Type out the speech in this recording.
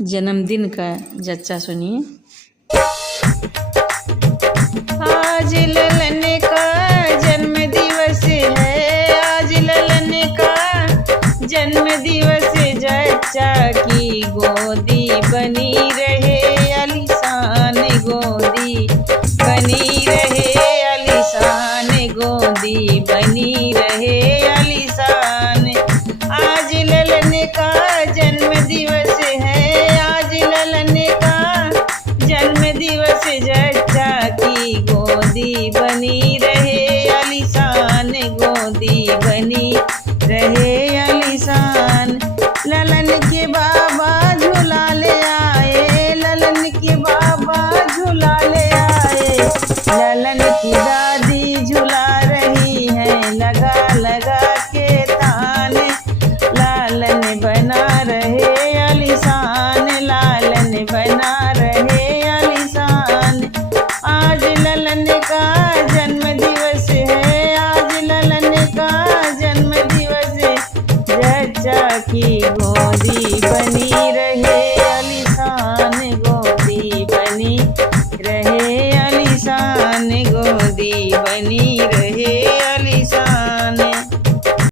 जन्मदिन का जच्चा सुनिए। आज ललन का जन्म दिवस है, आज ललन का जन्म दिवस, जच्चा की गोदी बनी रहे आलीशान गोदी बनी रहे आलीशान गोदी बनी रहे आलीशान। आज ललन का जन्म दिवस है, आज ललन का जन्म दिवस, जच्चा की गोदी बनी रहे आलीशान गोदी बनी रहे आलीशान। ललन के बाबा झूला ले आए, ललन के बाबा झूला ले आए, ललन की दादी झूला रही है लगा लगा के तान। लालन बना रहे आलीशान, लालन बना रहे आलीशान। आज ललन का जन्म दिवस है, आज ललन का जन्म दिवस, जच्चा की गोदी बनी रहे आलीशान गोदी बनी रहे आलीशान गोदी बनी